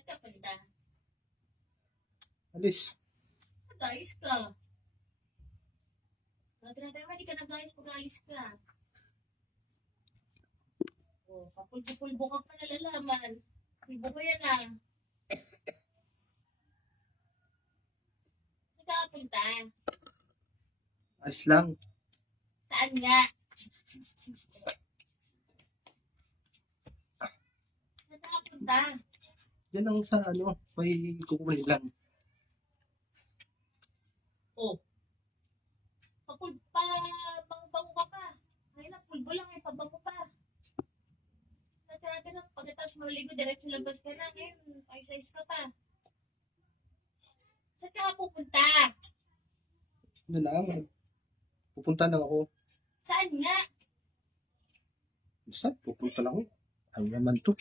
Saan ka punta? Alis. Nag-ayos ka. Dati-dati naman, di ka nag-ayos pag-ayos ka. Oh, kapulbo-pulbo ka pa nalalaman. Pulbo ko yan ah. Saan ka punta? Alis lang. Saan nga? Saan ka punta? Yan ang sa may kukunin lang. Oh, bango ka pa. Ngayon na, pulbo lang eh, pabango pa. Dati-dati na, pagkatapos maligo, diretso labas ka na. Ngayon, ayos-ayos ka pa. Saan ka pupunta? Ano lang, pupunta lang ako. Saan nga? Basta, pupunta lang ako. Ano naman to?